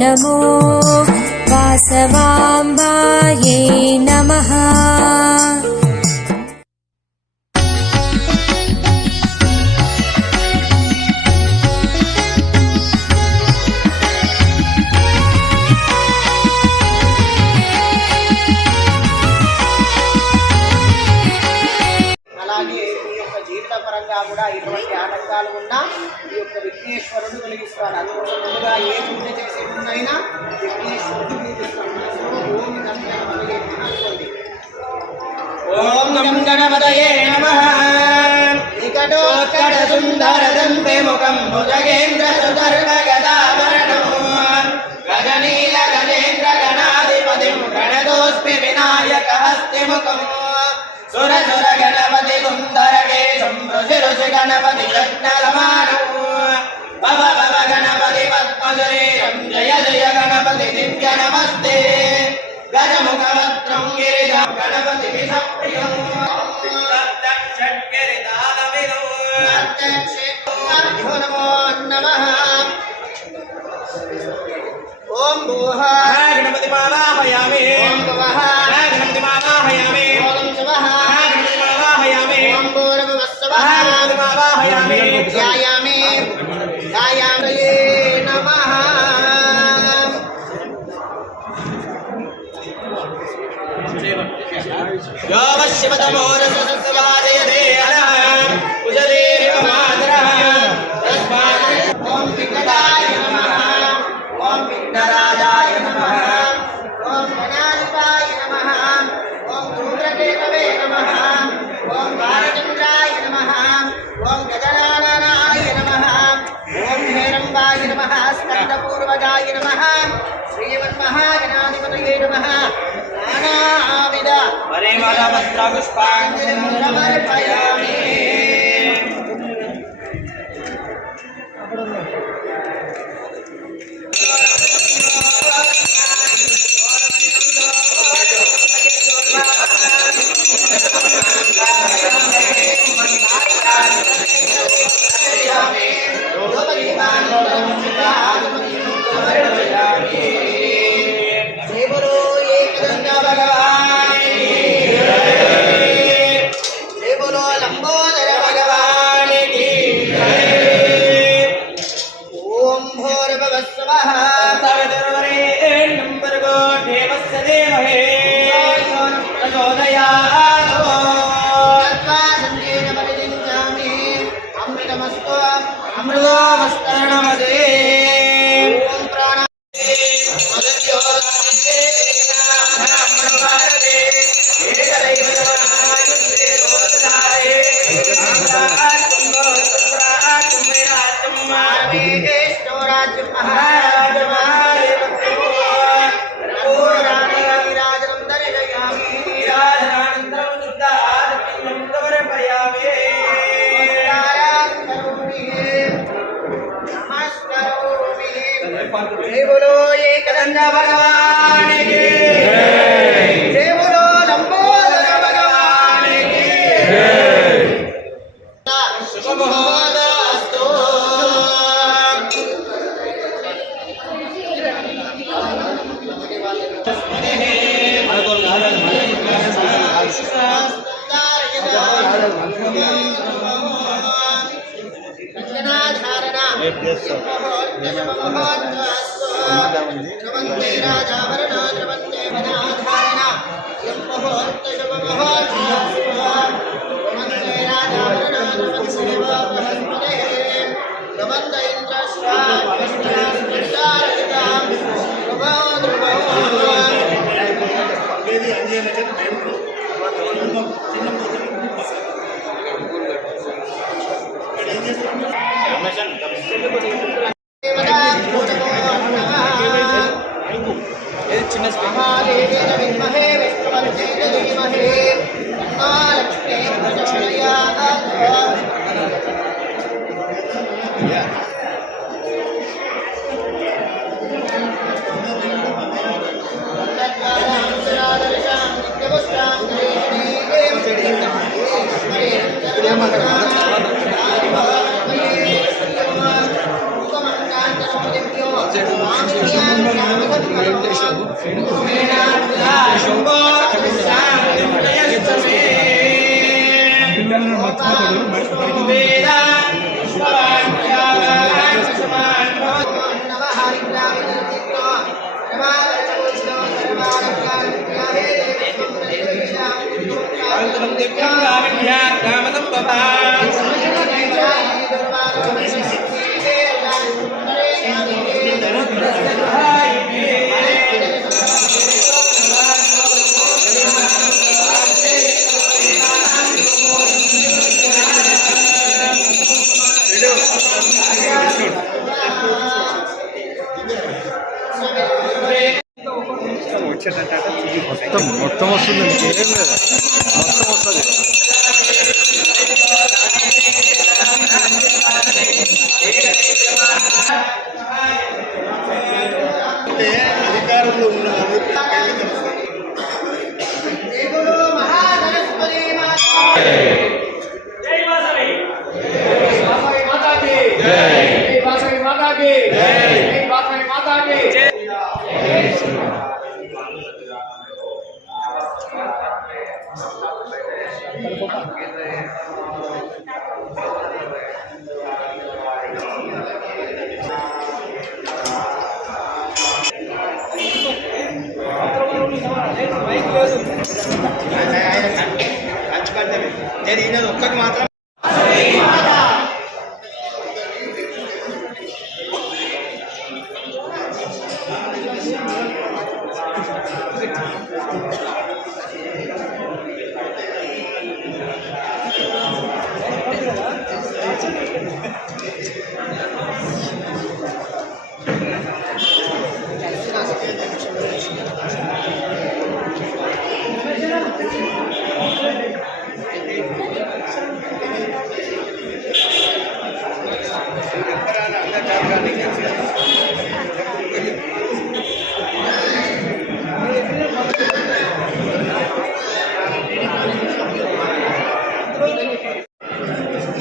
नमो वासवाम्बायै नमः। కూడా ఇటువంటి ఆటంకాలు ఉన్నా ఈ యొక్క విఘ్నేశ్వరుడు తొలగిస్తాడు. అందుకోసం ముందుగా ఏ పూజ చేసే ముందైనా విఘ్నేశ్వరుడు ఓం గం గణపతయే నమః. నికటోత్కట సుందర దంతే ముఖం భుజగేంద్ర సుదర్భ గదాభరణం గజనీల గజేంద్ర గణాధిపతిం గణదోస్మి వినాయక హస్తి ముఖం సుర సుర గణపతి సుందర కేశం ఋషి ఋషి గణపతి యజ్ఞలమానం భవ భవ గణపతి పద్మశరీరం జయ జయ గణపతి దివ్య నమస్తే గజముఖ వక్త్రం గిరిజం గణపతి విషప్రియం షట్గిరిదానవిదో నమో నమః. ఓం భూః గణపతి మావాహయామి. ఓం భువః గణపతి మావాహయామి. ఓం శుభః గణపతి మావాహయామి. ఓం భూర్భువస్సువః గణపతి మావాహయామి. ధ్యాయామి ధ్యాయామి నమః. यो शिवतमो रससवादयते अनः कुजलेव मातरः तस्मात् ॐ विकटाय नमः. ॐ विघ्नराजाय नमः. ॐ गणाधिपाय नमः. ॐ धूम्रकेतवे नमः. ॐ बालचन्द्राय नमः. ॐ गजाननाय नमः. ॐ हेरम्बाय नमः. स्कन्दपूर्वजाय नमः. श्रीमन्महागणाधिपतये नमः. नानाविध परिमलपत्रपुष्पाञ्जलिं समर्पयामि. जय बोलो एकदंड भगवान की जय बोलो लंबोदर भगवान की शुभ मुहूर्तस्तु మొత్తం వస్తుంది ఇంకేం లేదు మొత్తం వస్తుంది అధికారంలో ఉన్నారు నేను ఈయన ఒక్కటి మాత్రం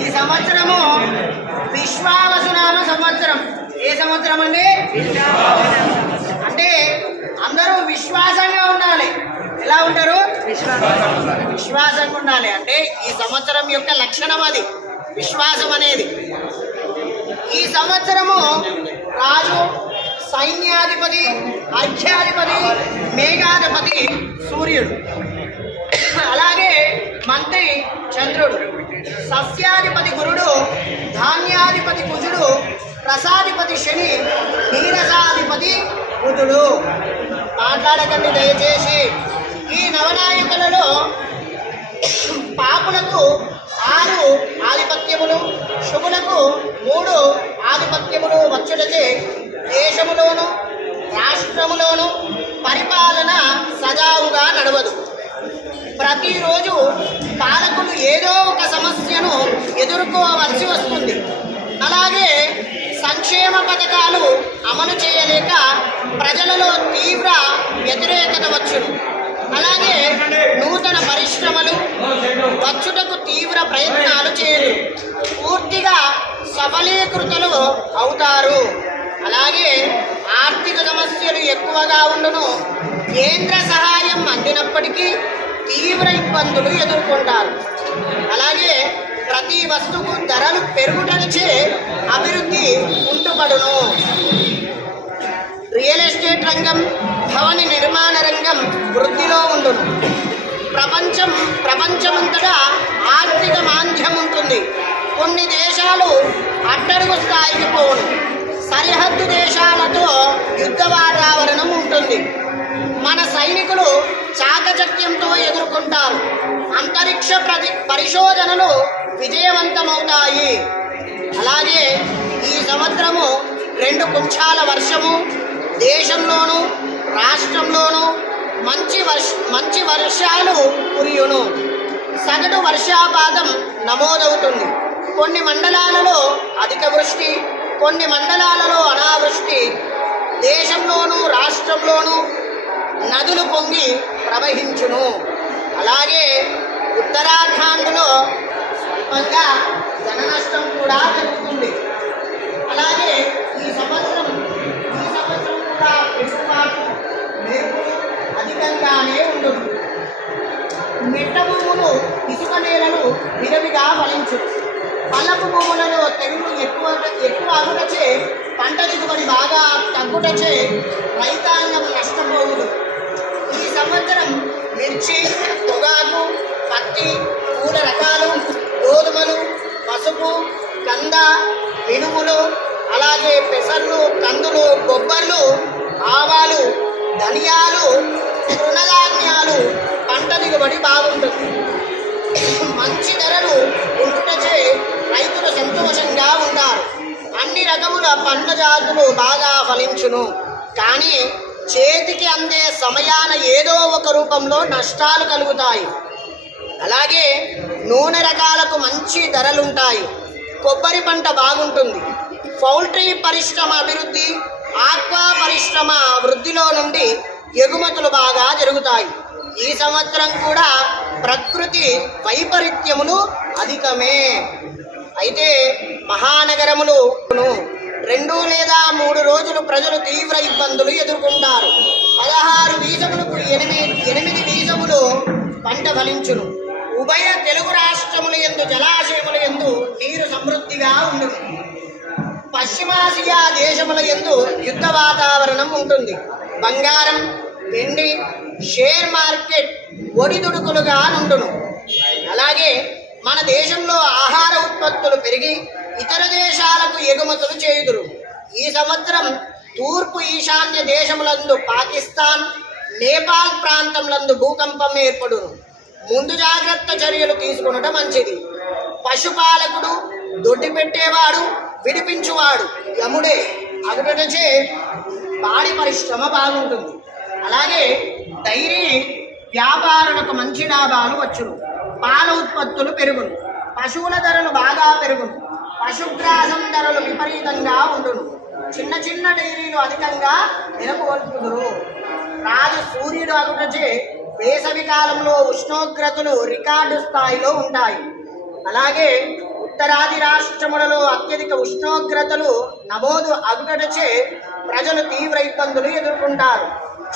ఈ సంవత్సరము విశ్వావసునామ సంవత్సరం. ఏ సంవత్సరం అండి? అంటే అందరూ విశ్వాసంగా ఉండాలి. ఎలా ఉంటారు? విశ్వాసంగా ఉండాలి. అంటే ఈ సంవత్సరం యొక్క లక్షణం అది, విశ్వాసం అనేది. ఈ సంవత్సరము రాజు, సైన్యాధిపతి, అర్ఘ్యాధిపతి, మేఘాధిపతి సూర్యుడు, అలాగే మంత్రి చంద్రుడు, సస్యాధిపతి గురుడు, ధాన్యాధిపతి కుజుడు, రసాధిపతి శని, నీరసాధిపతి బుధుడు. మాట్లాడకండి దయచేసి. ఈ నవనాయకులలో పాపులకు 6 ఆధిపత్యములు, శుభులకు 3 ఆధిపత్యములు వచ్చుటచే దేశములోను రాష్ట్రములోను పరిపాలన సజావుగా నడవదు. ప్రతిరోజు పాలకులు ఏదో ఒక సమస్యను ఎదుర్కోవలసి వస్తుంది. అలాగే సంక్షేమ పథకాలు అమలు చేయలేక ప్రజలలో తీవ్ర వ్యతిరేకత వచ్చును. అలాగే నూతన పరిశ్రమలు వచ్చుటకు తీవ్ర ప్రయత్నాలు చేయరు, పూర్తిగా సఫలీకృతులు అవుతారు. అలాగే ఆర్థిక సమస్యలు ఎక్కువగా ఉండును. కేంద్ర సహాయం అందినప్పటికీ తీవ్ర ఇబ్బందులు ఎదుర్కొంటారు. అలాగే ప్రతి వస్తువుకు ధరలు పెరుగుటచే అభివృద్ధి కుంటుపడును. రియల్ ఎస్టేట్ రంగం, భవన నిర్మాణ రంగం వృద్ధిలో ఉండును. ప్రపంచమంతటా ఆర్థిక మాంద్యం ఉంటుంది. కొన్ని దేశాలు అట్టడుగు స్థాయికి పోవును. సరిహద్దు దేశాలతో యుద్ధ వాతావరణం ఉంటుంది. మన సైనికులు చాకచక్యంతో ఎదుర్కొంటారు. అంతరిక్ష పరిశోధనలు విజయవంతమవుతాయి. అలాగే ఈ సంవత్సరము 2 కుంచాల వర్షము దేశంలోను రాష్ట్రంలోను మంచి వర్షాలు కురియును. సగటు వర్షాపాతం నమోదవుతుంది. కొన్ని మండలాలలో అధిక వృష్టి, కొన్ని మండలాలలో అనావృష్టి. దేశంలోను రాష్ట్రంలోను నదులు పొంగి ప్రవహించును. అలాగే ఉత్తరాఖండ్లో జన నష్టం కూడా జరుగుతుంది. అలాగే ఈ సంవత్సరం కూడా పెట్టుబాటు దిగువకు ఇసుక నేలలు విరవిగా ఫలించు. పల్లపు భూములలో తెగులు ఎక్కువ అగుటచే పంట దిగుబడి బాగా తగ్గుటచే రైతాంగం నష్టపోవుదు. ఈ సంవత్సరం మిర్చి, పొగాకు, పత్తి, పూల రకాలు, గోధుమలు, పసుపు, కంద, మినుములు, అలాగే పెసర్లు, కందులు, బొబ్బర్లు, ఆవాలు, ధనియాలు, తృణధాన్యాలు పంట దిగుబడి బాగుంటుంది. మంచి ధరలు ఉండుటచే రైతులు సంతోషంగా ఉంటారు. అన్ని రకముల పండ్ల జాతులు బాగా ఫలించును. కానీ చేతికి అందే సమయాన ఏదో ఒక రూపంలో నష్టాలు కలుగుతాయి. అలాగే నూనె రకాలకు మంచి ధరలుంటాయి. కొబ్బరి పంట బాగుంటుంది. పౌల్ట్రీ పరిశ్రమ అభివృద్ధి, ఆక్వా పరిశ్రమ వృద్ధిలో నుండి ఎగుమతులు బాగా జరుగుతాయి. ఈ సంవత్సరం కూడా ప్రకృతి వైపరీత్యములు అధికమే. అయితే మహానగరములు 2 లేదా 3 రోజులు ప్రజలు తీవ్ర ఇబ్బందులు ఎదుర్కొంటారు. 16 వీసములకు 8 వీసములు పంట ఫలించును. ఉభయ తెలుగు రాష్ట్రముల యందు జలాశయముల యందు నీరు సమృద్ధిగా ఉండును. పశ్చిమాసియా దేశముల యందు యుద్ధ వాతావరణం ఉంటుంది. బంగారం, వెండి, షేర్ మార్కెట్ ఒడిదుడుకులుగా నుండును. అలాగే మన దేశంలో ఆహార ఉత్పత్తులు పెరిగి ఇతర దేశాలకు ఎగుమతులు చేయుదురు. ఈ సంవత్సరం తూర్పు ఈశాన్య దేశములందు పాకిస్తాన్, నేపాల్ ప్రాంతములందు భూకంపం ఏర్పడును. ముందు జాగ్రత్త చర్యలు తీసుకునడం మంచిది. పశుపాలకుడు, దొడ్డి పెట్టేవాడు, విడిపించువాడు యముడే అగుటచే పాడి పరిశ్రమ బాగుంటుంది. అలాగే డైరీ వ్యాపారులకు మంచి లాభాలు వచ్చును. పాల ఉత్పత్తులు పెరుగును. పశువుల ధరలు బాగా పెరుగును. పశుగ్రాసం ధరలు విపరీతంగా ఉండును. చిన్న చిన్న డైరీలు అధికంగా నెలకొల్పుదురు. రాజు సూర్యుడు అగుటచే వేసవి కాలంలో ఉష్ణోగ్రతలు రికార్డు స్థాయిలో ఉంటాయి. అలాగే ఉత్తరాది రాష్ట్రములలో అత్యధిక ఉష్ణోగ్రతలు నమోదు అగుటచే ప్రజలు తీవ్ర ఇబ్బందులు ఎదుర్కొంటారు.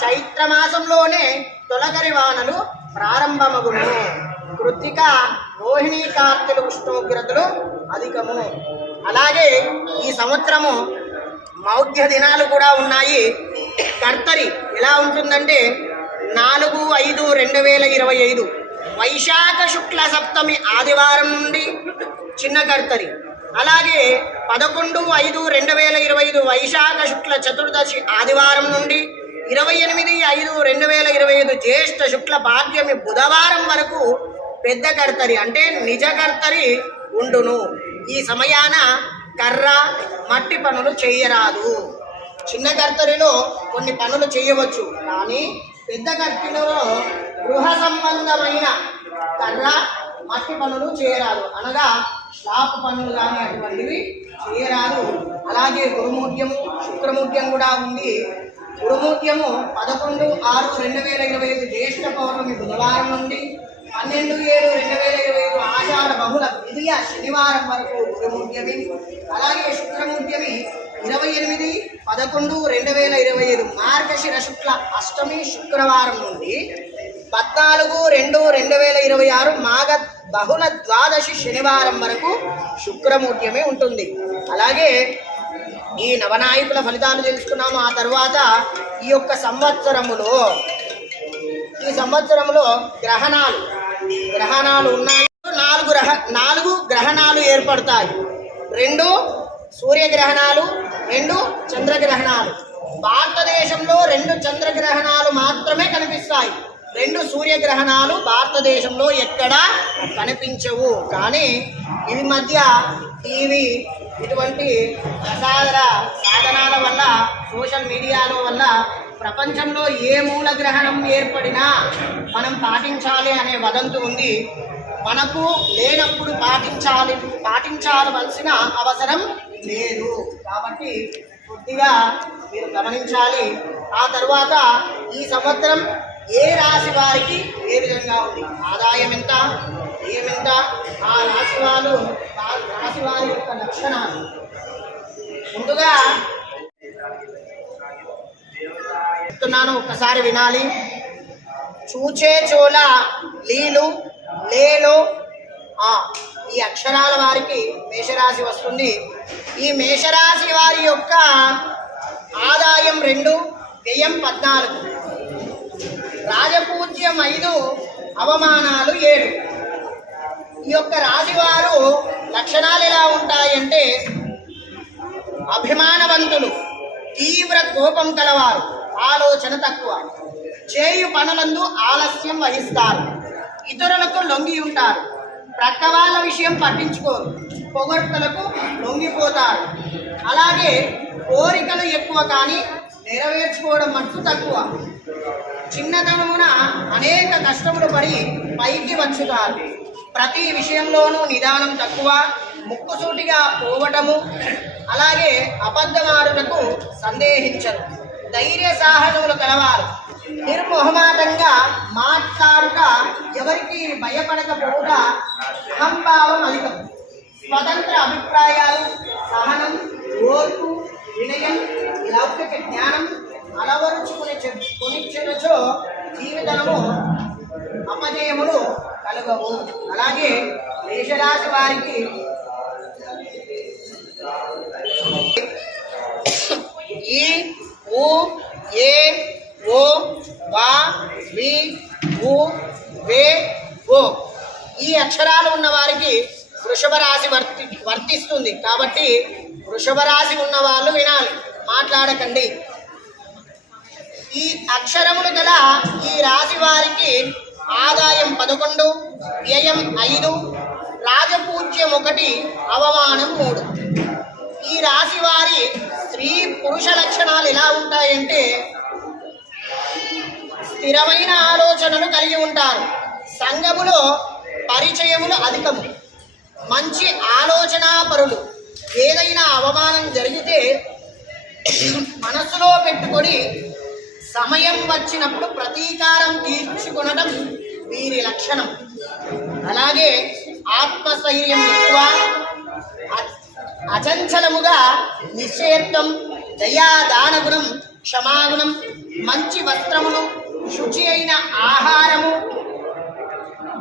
చైత్రమాసంలోనే తొలకరి వానలు ప్రారంభమగును. కృత్తిక, రోహిణీ, కార్తెల ఉష్ణోగ్రతలు అధికము. అలాగే ఈ సంవత్సరము మౌఢ్య దినాలు కూడా ఉన్నాయి. కర్తరి ఎలా ఉంటుందంటే 4/5/2025 వైశాఖ శుక్ల సప్తమి ఆదివారం నుండి చిన్న కర్తరి. అలాగే 11/5/2025 వైశాఖ శుక్ల చతుర్దశి ఆదివారం నుండి 28/5/2025 జ్యేష్ఠ శుక్ల పాడ్యమి బుధవారం వరకు పెద్ద కర్తరి అంటే నిజ కర్తరి ఉండును. ఈ సమయాన కర్ర, మట్టి పనులు చేయరాదు. చిన్న కర్తరిలో కొన్ని పనులు చేయవచ్చు, కానీ పెద్ద కర్తరిలో గృహ సంబంధమైన కర్ర, మట్టి పనులు చేయరాదు. అనగా స్లాబ్ పనులు కానీ అటువంటివి చేయరాదు. అలాగే గురుమూర్యము, శుక్రమూర్యం కూడా ఉంది. గురుమూర్యము 11/6/2025 జ్యేష్ఠ పౌర్ణమి బుధవారం నుండి 12/7/2025 ఆషాఢ బహుళ ద్వితీయ శనివారం వరకు గురుమూర్యమి. అలాగే శుక్రమూర్యమి 28/11/2025 మార్గశిర శుక్ల అష్టమి శుక్రవారం నుండి 14/2/2026 మాఘ బహుళ ద్వాదశి శనివారం వరకు శుక్రమూర్యమే ఉంటుంది. అలాగే ఈ నవనాయకుల ఫలితాలు తెలుసుకున్నాము. ఆ తర్వాత ఈ యొక్క సంవత్సరములో గ్రహణాలు ఉన్నాయి. 4 గ్రహణాలు ఏర్పడతాయి. 2 సూర్యగ్రహణాలు, 2 చంద్రగ్రహణాలు. భారతదేశంలో 2 చంద్రగ్రహణాలు మాత్రమే కనిపిస్తాయి. 2 సూర్యగ్రహణాలు భారతదేశంలో ఎక్కడా కనిపించవు. కానీ ఇవి మధ్య టీవీ ఇటువంటి ప్రసార సాధనాల వల్ల, సోషల్ మీడియాల వల్ల ప్రపంచంలో ఏ మూల గ్రహణం ఏర్పడినా మనం పాటించాలి అనే వదంతు ఉంది. మనకు లేనప్పుడు పాటించాల్సిన అవసరం లేదు. కాబట్టి కొద్దిగా మీరు గమనించాలి. ఆ తర్వాత ఈ సంవత్సరం ఏ రాశి వారికి ఏ విధంగా ఉంది, ఆదాయం ఎంత, ఏమెంత, ఆ రాశి వారి యొక్క లక్షణాలు ముందుగా చెప్తున్నాను, ఒక్కసారి వినాలి. చూచే చోళ లీలు లేలో ఆ ఈ అక్షరాల వారికి మేషరాశి వస్తుంది. ఈ మేషరాశి వారి యొక్క ఆదాయం 2, వ్యయం 14, రాజపూజ్యం 5, అవమానాలు 7. ఈ యొక్క రాశి వారు లక్షణాలు ఎలా ఉంటాయంటే అభిమానవంతులు, తీవ్ర కోపం కలవారు, ఆలోచన తక్కువ, చేయు పనులందు ఆలస్యం వహిస్తారు, ఇతరులకు లొంగి ఉంటారు, ప్రక్క వాళ్ళ విషయం పట్టించుకోరు, పొగడ్తలకు లొంగిపోతారు. అలాగే కోరికలు ఎక్కువ కానీ నెరవేర్చుకోవడం మటుకు తక్కువ. చిన్నతనమున అనేక కష్టములు పడి పైకి వచ్చుతారు. ప్రతి విషయంలోనూ నిదానం తక్కువ, ముక్కుసూటిగా పోవటము, అలాగే అబద్ధమాడుటకు సందేహించరు, ధైర్య సాహసములు కలవారు, నిర్మోహమాటంగా మాట్లాడుట, ఎవరికి భయపడకపోవుట, అహంభావం అధికం, స్వతంత్ర అభిప్రాయాలు, సహనం, ఓర్పు, వినయం, లౌకిక జ్ఞానం అలవరుచుకునిచో జీవితము అపజయములు కలగవు. అలాగే మేషరాశి వారికి ఈ ఊ ఏ ఓ వా వి ఊ వే ఓ ఈ అక్షరాలు ఉన్న వారికి వృషభ రాశి వర్తిస్తుంది. కాబట్టి వృషభ రాశి ఉన్న వాళ్ళు వినాలి, మాట్లాడకండి. ఈ అక్షరములు గల ఈ రాశి వారికి ఆదాయం 11, వ్యయం 5, రాజపూజ్యం 1, అవమానం 3. ఈ రాశి వారి స్త్రీ పురుష లక్షణాలు ఎలా ఉంటాయంటే స్థిరమైన ఆలోచనలు కలిగి ఉంటారు, సంఘములో పరిచయములు అధికము, మంచి ఆలోచనాపరులు, ఏదైనా అవమానం జరిగితే మనసులో పెట్టుకొని సమయం వచ్చినప్పుడు ప్రతీకారం తీర్చుకొనడం వీరి లక్షణం. అలాగే ఆత్మస్థైర్యం ఎక్కువ, అచంచలముగా నిశ్చయత్వం, దయాదానగుణం, క్షమాగుణం, మంచి వస్త్రములు, శుచి అయిన ఆహారము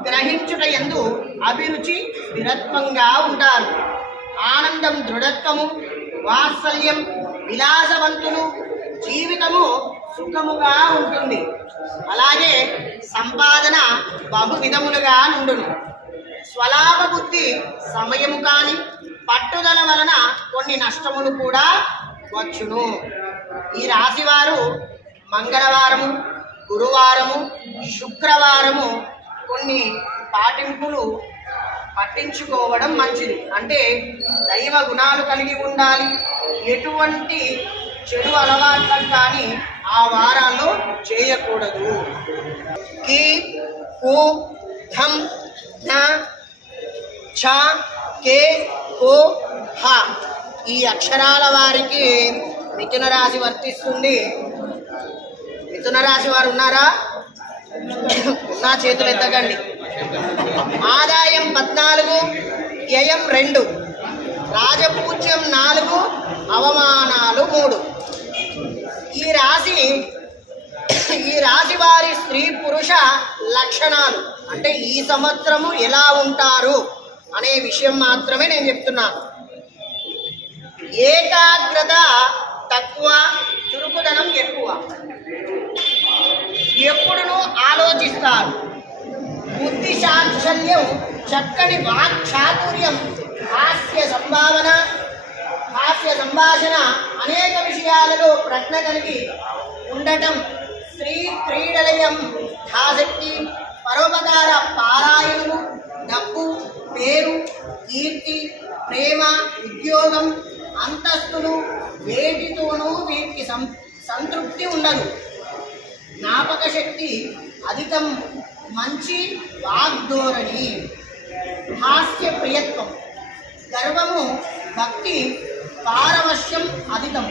గ్రహించుట యందు అభిరుచి, స్థిరత్వంగా ఉంటారు. ఆనందం, దృఢత్వము, వాత్సల్యం, విలాసవంతులు, జీవితము సుఖముగా ఉంటుంది. అలాగే సంపాదన బహు విధములుగా నుండును. స్వలాభ బుద్ధి సమయము కాని పట్టుదల వలన కొన్ని నష్టములు కూడా వచ్చును. ఈ రాశివారు మంగళవారము, గురువారము, శుక్రవారము కొన్ని పాటింపులు పట్టించుకోవడం మంచిది. అంటే దైవ గుణాలు కలిగి ఉండాలి. ఎటువంటి చెడు అలవాట్లను కానీ ఆ వారాల్లో చేయకూడదు. కి కు ధం ధ ఛ కే కో హ ఈ అక్షరాల వారికి మిథున రాశి వర్తిస్తుంది. మిథున రాశి వారు ఉన్నారా? ఉన్నా చేతులు ఎత్తకండి. ఆదాయం 14, వ్యయం 2, రాజపూజ్యం 4, అవమానాలు 3. ఈ రాశి వారి స్త్రీ పురుష లక్షణాలు అంటే ఈ సంవత్సరము ఎలా ఉంటారు అనే విషయం మాత్రమే నేను చెప్తున్నాను. ఏకాగ్రత తక్కువ, చురుకుదనం ఎక్కువ, ఎప్పుడునూ ఆలోచిస్తారు, బుద్ధి చాంచల్యం, చక్కని వాక్చాతుర్యం, హాస్య సంభాషణ, అనేక విషయాలలో ప్రజ్ఞ కలిగి ఉండటం, స్త్రీ క్రీడలయం, ఆసక్తి, పరోపకార పారాయణము, డబ్బు, పేరు, కీర్తి, ప్రేమ, ఉద్యోగం, అంతస్తులు వేటితోనూ వీరికి సంతృప్తి ఉండదు. జ్ఞాపక శక్తి అధికం, మంచి వాగ్ధోరణి, హాస్య ప్రియత్వం, గర్వము, భక్తి, పారవశ్యం అధికం,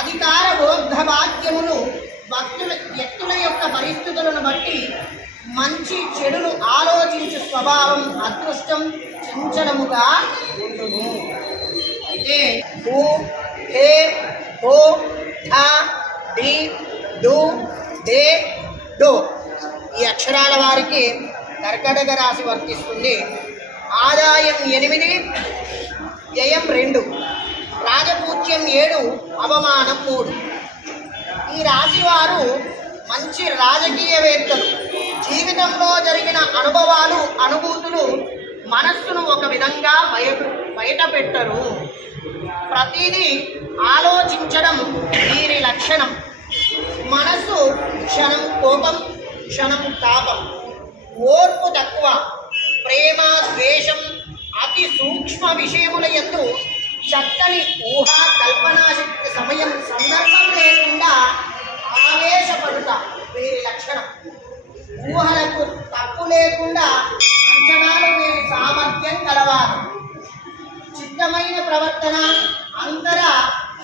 అధికార బోద్ధవాక్యములు, వ్యక్తుల యొక్క పరిస్థితులను బట్టి మంచి చెడును ఆలోచించే స్వభావం, అదృష్టం చంచలముగా ఉండును. అయితే హూ, హే, హో, ఠ, డి, డు, డే, డో ఈ అక్షరాల వారికి కర్కటక రాశి వర్తిస్తుంది. ఆదాయం 8, వ్యయం 2, రాజపూజ్యం 7, అవమానం 3. ఈ రాశి వారు మంచి రాజకీయవేత్తలు. జీవితంలో జరిగిన అనుభవాలు, అనుభూతులు మనస్సును ఒక విధంగా బయట పెట్టరు. ప్రతిదీ ఆలోచించడం వీరి లక్షణం. మనస్సు క్షణం కోపం, క్షణం తాపం. ఓర్పు తక్కువ. ప్రేమ, ద్వేషం, అతి సూక్ష్మ విషయముల యందు చక్కని ఊహా కల్పనాశక్తి, సమయం సందర్భం లేకుండా ఆవేశపడుట వీరి లక్షణం. ఊహలకు తప్పు లేకుండా అంచనాలు వీరి సామర్థ్యం కలవారు. చిత్తమైన ప్రవర్తన. అంతర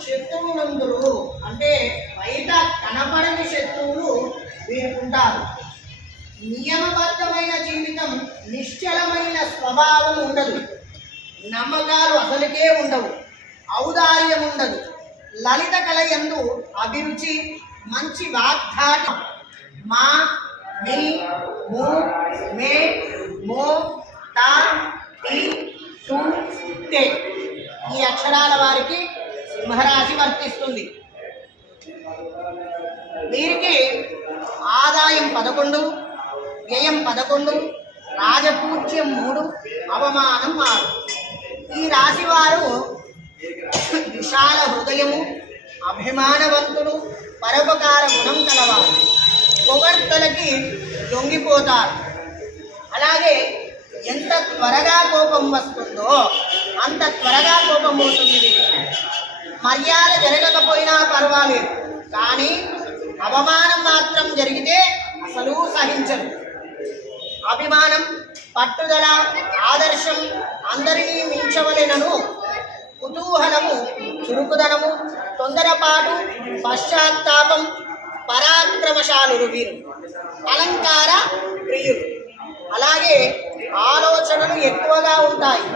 శత్రువునందులు అంటే బయట కనపడని శత్రువులు వీరుకుంటారు. నియమబద్ధమైన జీవితం, నిశ్చలమైన స్వభావం ఉండదు. నమ్మకాలు అసలుకే ఉండవు. ఔదార్యం ఉండదు. లలిత కళ యందు అభిరుచి, మంచి వాగ్దాటం. మా, మీ, ము, మే, మో, తా, తి, సు, తే ఈ అక్షరాల వారికి సింహరాశి వర్తిస్తుంది. వీరికి ఆదాయం 11, వ్యయం 11, రాజపూజ్యం 3, అవమానం 6. ఈ రాశి వారు విశాల హృదయము, అభిమానవంతులు, పరోపకార గుణం కలవారు. పొగడ్తలకి లొంగిపోతారు. అలాగే ఎంత త్వరగా కోపం వస్తుందో అంత త్వరగా కోపం పోతుంది. మర్యాద జరగకపోయినా పర్వాలేదు, కానీ అవమానం మాత్రం జరిగితే అసలు సహించరు. అభిమానం, పట్టుదల, ఆదర్శం, అందరినీ మించవలెనను కుతూహలము, చురుకుదనము, తొందరపాటు, పశ్చాత్తాపం, పరాక్రమశాలురు వీరు. అలంకార ప్రియులు. అలాగే ఆలోచనలు ఎక్కువగా ఉంటాయి.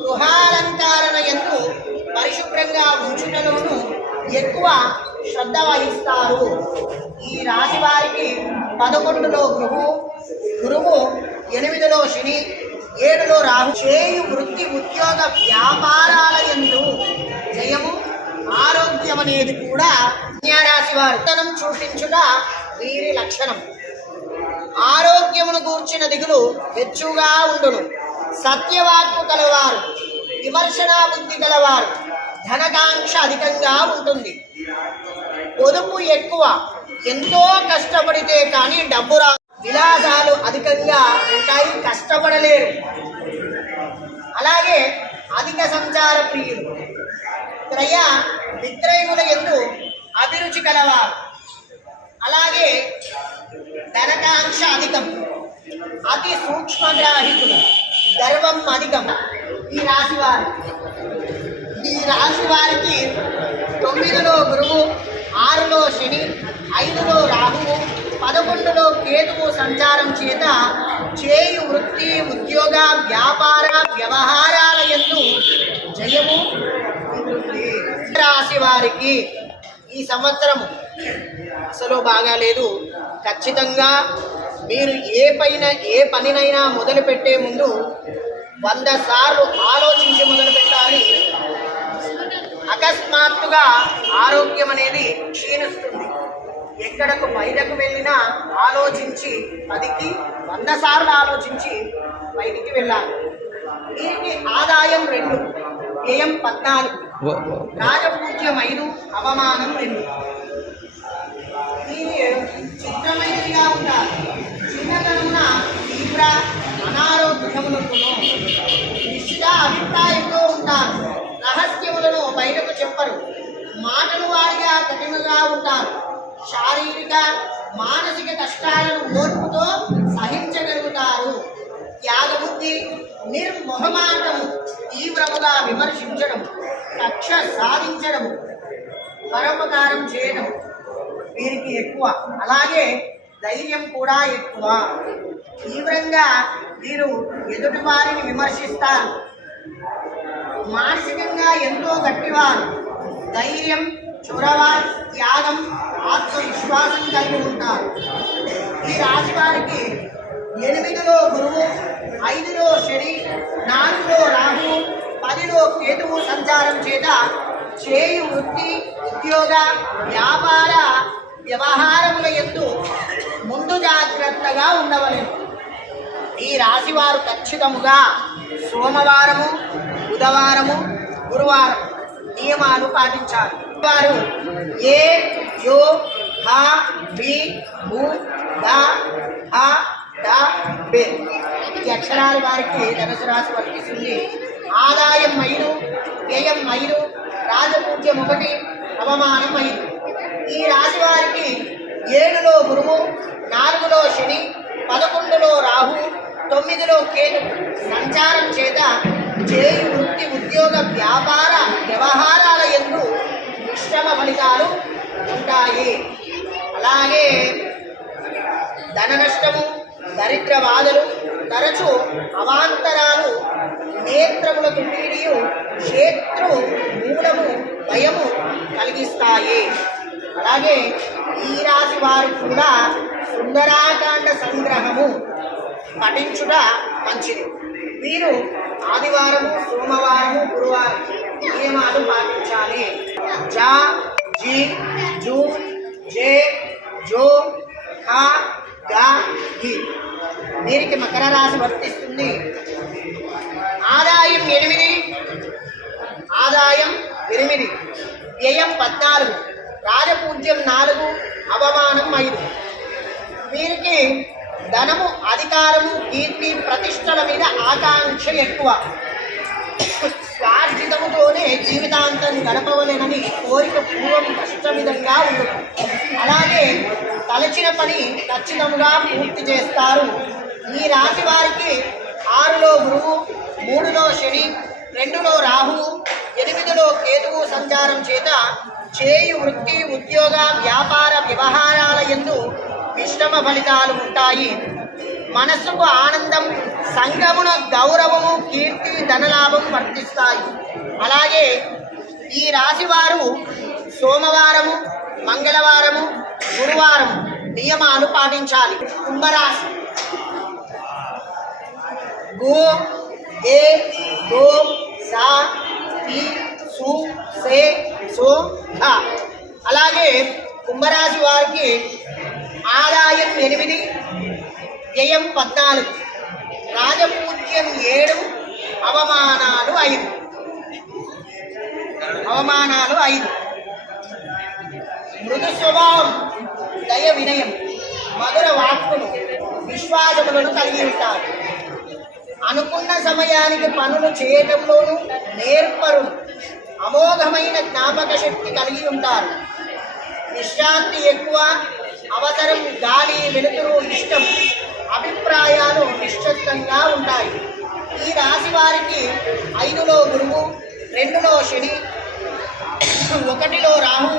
గృహాలంకరణ యందు పరిశుభ్రంగా ఉంచుటలోనూ ఎక్కువ శ్రద్ధ వహిస్తారు. ఈ రాశి వారికి 11లో గురువు, 8లో శని, 7లో రాహు. చేయు వృత్తి, ఉద్యోగ, వ్యాపారాల యందు జయము, ఆరోగ్యం అనేది కూడా కన్యారాశి వారు తనం చూపించుట వీరి లక్షణం. ఆరోగ్యమును గూర్చిన దిగులు హెచ్చుగా ఉండును. సత్యవాక్కు కలవారు, విమర్శనా బుద్ధి గలవారు. ధనకాంక్ష అధికంగా ఉంటుంది. పొదుపు ఎక్కువ. ఎంతో కష్టపడితే కానీ డబ్బు రా. విలాసాలు అధికంగా ఉంటాయి, కష్టపడలేరు. అలాగే అధిక సంచార ప్రియులు. క్రయ విక్రయముల యందు అభిరుచి కలవారు. అలాగే ధనకాంక్ష అధికం. అతి సూక్ష్మగ్రాహికులు. గర్వం అధికం. ఈ రాశి వారికి 9లో గురువు, 6లో శని, 5లో రాహువు, 11లో కేతువు సంచారం చేత చేయు వృత్తి, ఉద్యోగ, వ్యాపార, వ్యవహారాల యందు జయము ఉంటుంది. రాశి వారికి ఈ సంవత్సరం అసలు బాగాలేదు. ఖచ్చితంగా మీరు ఏ పనినైనా మొదలు పెట్టే ముందు 100 సార్లు ఆలోచించి మొదలు పెట్టాలి. అకస్మాత్తుగా ఆరోగ్యం అనేది క్షీణిస్తుంది. ఎక్కడకు బయటకు వెళ్ళినా ఆలోచించి 10కి 100 సార్లు ఆలోచించి బయటికి వెళ్ళాలి. వీరికి ఆదాయం 2, వ్యయం 14, రాజపూజ్యం 5, అవమానం 2. వీరు చిత్రమైనదిగా ఉంటారు. చిన్నతనమున తీవ్ర అనారోగ్యములను నిశ్చిత అభిప్రాయంతో ఉంటారు. రహస్యములను బయటకు చెప్పరు. మాటలు వారిగా కఠినంగా ఉంటారు. శారీరక, మానసిక కష్టాలను ఓర్పుతో సహించగలుగుతారు. త్యాగబుద్ధి, నిర్మోహమాటము, తీవ్రముగా విమర్శించడం, కక్ష సాధించడం, పరోపకారం చేయడం వీరికి ఎక్కువ. అలాగే ధైర్యం కూడా ఎక్కువ. తీవ్రంగా వీరు ఎదుటి వారిని విమర్శిస్తారు. మానసికంగా ఎంతో గట్టివారు. ధైర్యం, చొరవ, త్యాగం, ఆత్మవిశ్వాసం కలిగి ఉంటారు. ఈ రాశి వారికి 8లో గురువు, 5లో శని, 4లో రాహు, 10లో కేతువు సంచారం చేత చేయు వృత్తి, ఉద్యోగ, వ్యాపార వ్యవహారముల యందు ముందు జాగ్రత్తగా ఉండవలెను. ఈ రాశి వారు ఖచ్చితముగా సోమవారము, బుధవారము, గురువారం నియమాలు పాటించాలి. వారు ఏ, యో, హ, బి, భూ, ద, హ, డ, బె ఈ అక్షరాల వారికి ధనుసు రాశి వర్తిస్తుంది. ఆదాయం 5, వ్యయం 5, రాజపూజ్యం 1, అవమానం 5. ఈ రాశి వారికి 7లో గురువు, 4లో శని, 11లో రాహు, 9లో కేతు సంచారం చేత చేయు వృత్తి, ఉద్యోగ, వ్యాపార వ్యవహారాల యందు మిశ్రమ ఫలితాలు ఉంటాయి. అలాగే ధన నష్టము, దరిద్ర బాధలు, తరచు అవాంతరాలు, నేత్రములకు పీడియు, శత్రు మూలము, భయము కలిగిస్తాయి. అలాగే ఈ రాశి వారు కూడా సుందరాకాండ సంగ్రహము పఠించుట మంచిది. వీరు ఆదివారము, సోమవారము, గురువారం నియమాలు పాటించాలి. జ, జి, జు, జే, జో, ఖ, గ, ఘి వీరికి మకర రాశి వర్తిస్తుంది. ఆదాయం 8, వ్యయం 14, రాజపూజ్యం 4, అవమానం 5. వీరికి ధనము, అధికారము, కీర్తి, ప్రతిష్టల మీద ఆకాంక్ష ఎక్కువ. స్వార్జితముతోనే జీవితాంతం గడపవలెనని కోరిక పూర్వం కష్టవిధంగా ఉండదు. అలాగే తలచిన పని ఖచ్చితంగా పూర్తి చేస్తారు. ఈ రాశి వారికి 6లో గురువు, 3లో శని, 2లో రాహువు, 8లో కేతువు సంచారం చేత చేయు వృత్తి, ఉద్యోగ, వ్యాపార వ్యవహారాల యందు మిశ్రమ ఫలితాలు ఉంటాయి. మనస్సుకు ఆనందం, సంఘమున గౌరవము, కీర్తి, ధనలాభం వర్తిస్తాయి. అలాగే ఈ రాశి వారు సోమవారము, మంగళవారము, గురువారం నియమాలు పాటించాలి. కుంభరాశి గో, ఏ, గో, సా, పి, సు, సే, సో, ధ. అలాగే కుంభరాశి వారికి ఆదాయం 8, వ్యయం 14, రాజపూజ్యం 7, అవమానాలు 5. మృదు స్వభావం, దయ, వినయం, మధుర వాక్కులు, విశ్వాసములను కలిగి ఉంటారు. అనుకున్న సమయానికి పనులు చేయటంలోనూ నేర్పరు. అమోఘమైన జ్ఞాపక శక్తి కలిగి ఉంటారు. విశ్రాంతి ఎక్కువ, అవసరం, గాలి, వెలుతురు ఇష్టం, అభిప్రాయాలు నిశ్శబ్దంగా ఉంటాయి. ఈ రాశి వారికి 5లో గురువు, 2లో శని, 1లో రాహు,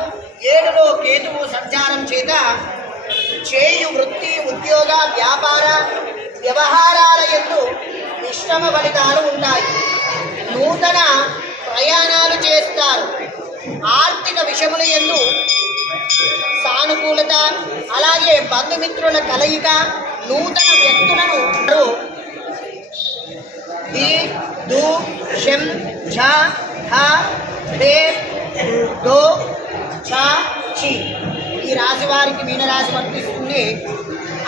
7లో కేతువు సంచారం చేత చేయు వృత్తి, ఉద్యోగ, వ్యాపార వ్యవహారాల యందు మిశ్రమ ఫలితాలు ఉంటాయి. నూతన ప్రయాణాలు చేస్తారు. ఆర్థిక విషయముల యందు సానుకూలత, అలాగే బంధుమిత్రుల కలయిక, నూతన వ్యక్తులను ది, దు, షం, ఝ, హ, రే, దో, ఛ, చి. ఈ రాశి వారికి మీనరాశి వర్తిస్తుంది.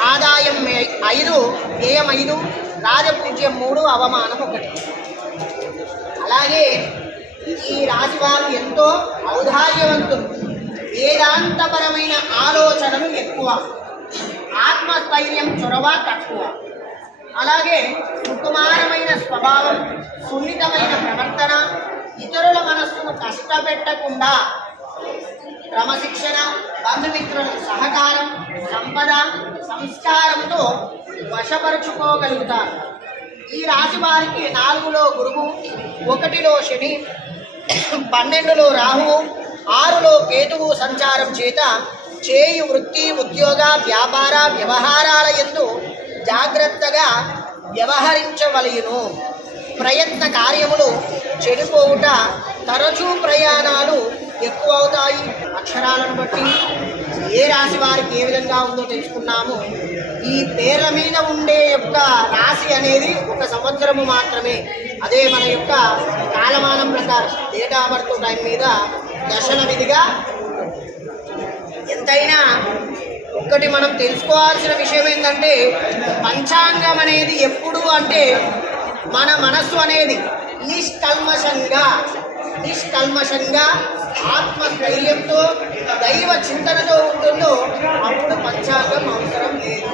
ఆదాయం 5, వ్యయం 5, రాజపూజ్యం 3, అవమానం 1. అలాగే ఈ రాశి వారు ఎంతో ఔదార్యవంతులు. వేదాంతపరమైన ఆలోచనలు ఎక్కువ, ఆత్మస్థైర్యం, చొరవ తక్కువ. అలాగే సుకుమారమైన స్వభావం, సున్నితమైన ప్రవర్తన, ఇతరుల మనస్సును కష్టపెట్టకుండా క్రమశిక్షణ, బంధుమిత్రుల సహకారం, సంపద, సంస్కారంతో వశపరుచుకోగలుగుతారు. ఈ రాశి వారికి 4లో గురువు, 1లో శని, 12లో రాహువు, 6లో కేతువు సంచారం చేత చేయు వృత్తి, ఉద్యోగ, వ్యాపార వ్యవహారాల యందు జాగ్రత్తగా వ్యవహరించవలయును. ప్రయత్న కార్యములు చెడిపోవుట, తరచూ ప్రయాణాలు ఎక్కువ అవుతాయి. అక్షరాలను బట్టి ఏ రాశి వారికి ఏ విధంగా ఉందో తెలుసుకున్నాము. ఈ పేర్ల మీద ఉండే యొక్క రాశి అనేది ఒక సంవత్సరము మాత్రమే. అదే మన యొక్క కాలమానం ప్రకారం డేట్ ఆఫ్ బర్త్ టైం మీద దశల విధిగా ఎంతైనా ఒక్కటి మనం తెలుసుకోవాల్సిన విషయం ఏంటంటే, పంచాంగం అనేది ఎప్పుడు అంటే మన మనస్సు అనేది నిష్కల్మషంగా ఆత్మస్థైర్యంతో దైవ చింతనతో ఉంటుందో అప్పుడు పంచాంగం అవసరం లేదు.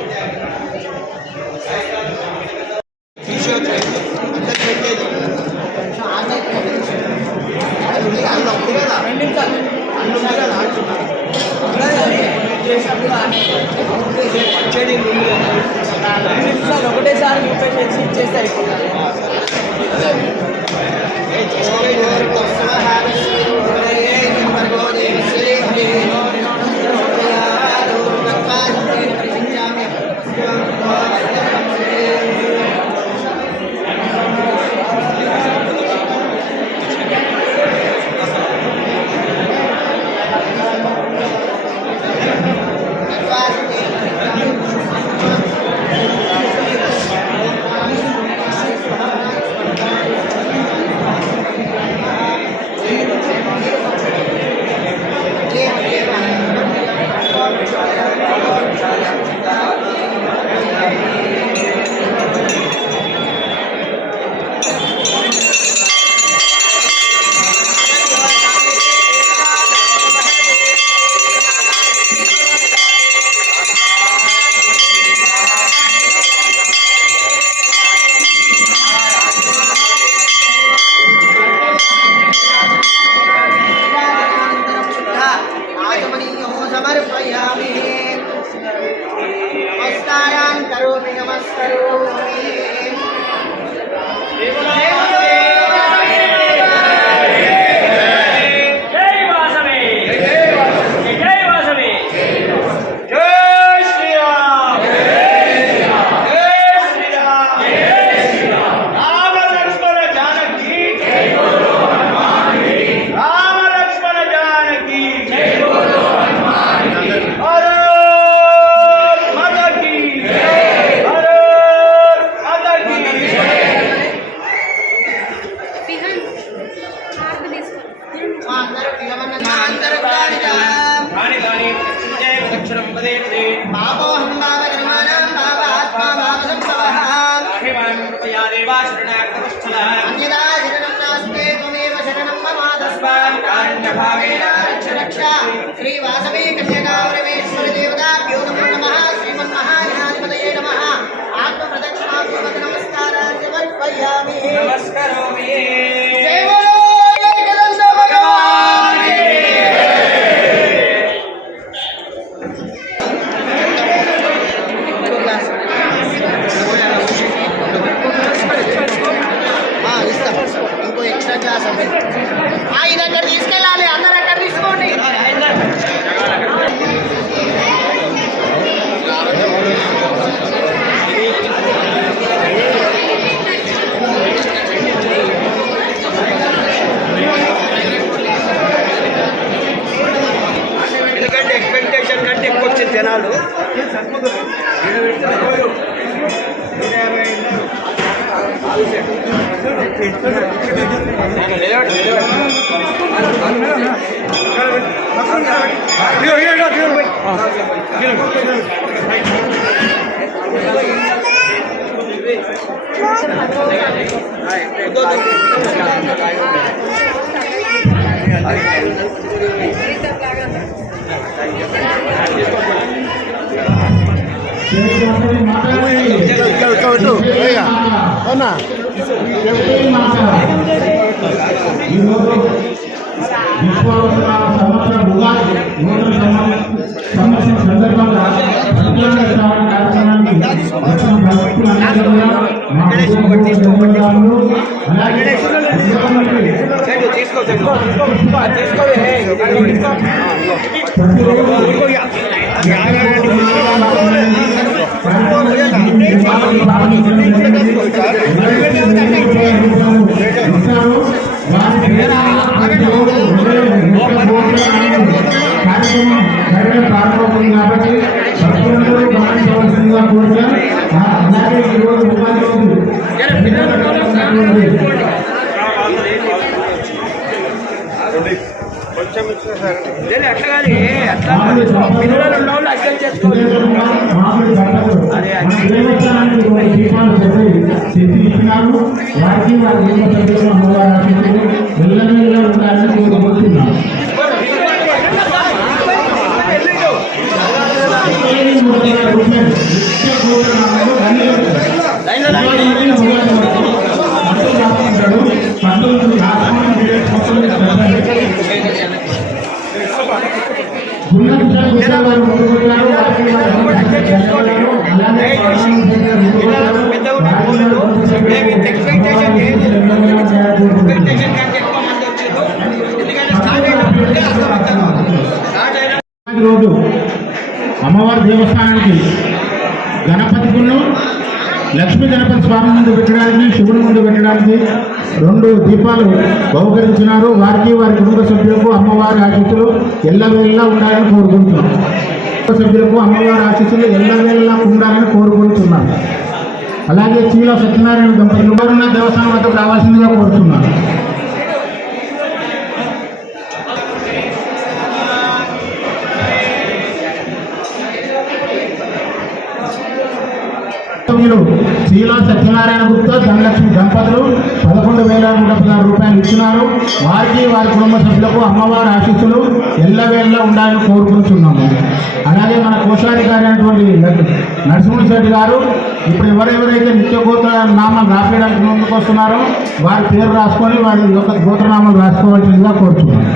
ఒకటేసారి పెట్టేసి ఇచ్చేస్తే అయిపోతుంది. श्रीवासवे कन्यकावरमेश्वर देवताभ्यो नमो नमः. श्रीमन्महागणाधिपतये नमः. आत्मप्रदक्षिणापूर्वक नमस्कारान् समर्पयामि. नमस्करोमि. जय बोलो एकदंत भगवान की ఇంకో ఎక్స్ట్రా క్లాస్ ఇది అక్కడ తీసుకెళ్ళాలి. అందరూ అక్కడ తీసుకోండి. ఎందుకంటే ఎక్స్పెక్టేషన్ కంటే ఎక్కువ వచ్చింది జనాలు. అవునా కార్యక్రమం అలాగే ఈరోజు ఉపాధ్యాయులు కొంచెం ఇచ్చిన సార్ అట్లా కానీ అట్లా పిల్లలు ఉన్న వాళ్ళు అర్థం చేసుకోవాలి. దేవస్థానానికి దీపాలు తెచ్చిస్తున్నారు. వారికి వారి దేవతలు అమ్మవారి వెళ్ళగా ఉండాలని కోరుకుంటున్నాను. రోజు అమ్మవారి దేవస్థానానికి గణపతికును లక్ష్మీ గణపతి స్వామి ముందు పెట్టడానికి శివుని ముందు పెట్టడానికి 2 దీపాలు బహుకరించినారు. వారికి వారి కుటుంబ సభ్యులకు అమ్మవారి ఆశీస్సులు ఎల్లవేళలా ఉండాలని కోరుకుంటున్నాం. కుటుంబ సభ్యులకు అమ్మవారి ఆశీస్సులు ఎల్లవేళలా ఉండాలని కోరుకుంటున్నాను. అలాగే చీల సత్యనారాయణ దంపతులు ఉన్న దేవస్థానం వద్దకు రావాల్సిందిగా కోరుతున్నాను. శ్రీలా సత్యనారాయణ గుప్తా ధనలక్ష్మి దంపతులు 11,116 రూపాయలు ఇచ్చినారు. వారికి వారి కుటుంబ సభ్యులకు అమ్మవారి ఆశీస్సులు ఎల్లవేళలా ఉండాలని కోరుకుంటున్నాము. అలాగే మన కోశాధికారి అయినటువంటి నరసింహశెట్టి గారు ఇప్పుడు ఎవరెవరైతే నిత్య గోత్ర నామాలు రాసేయడానికి ముందుకు వస్తున్నారో వారి పేరు రాసుకొని వారి యొక్క గోత్రనామాలు రాసుకోవాల్సిందిగా కోరుతున్నాను.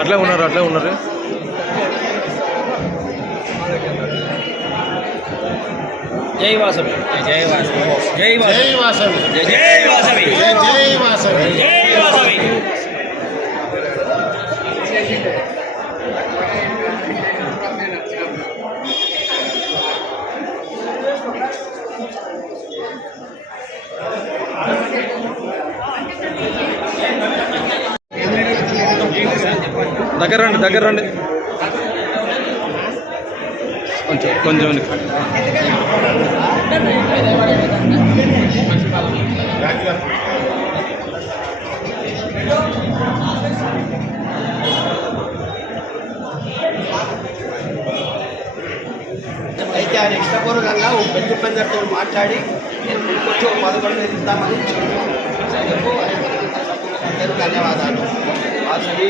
అట్లే ఉన్నారు జై వాసవి జై వాసవి జై వాసవి జై వాసవి జై వాసవి జై వాసవి. దగ్గర రండి కొంచెం అయితే ఆయన ఇష్టపూర్వకంగా ఓ పెద్ద పెద్దతో మాట్లాడి నేను కొంచెం 11 ఇస్తామని ధన్యవాదాలు. వాసవి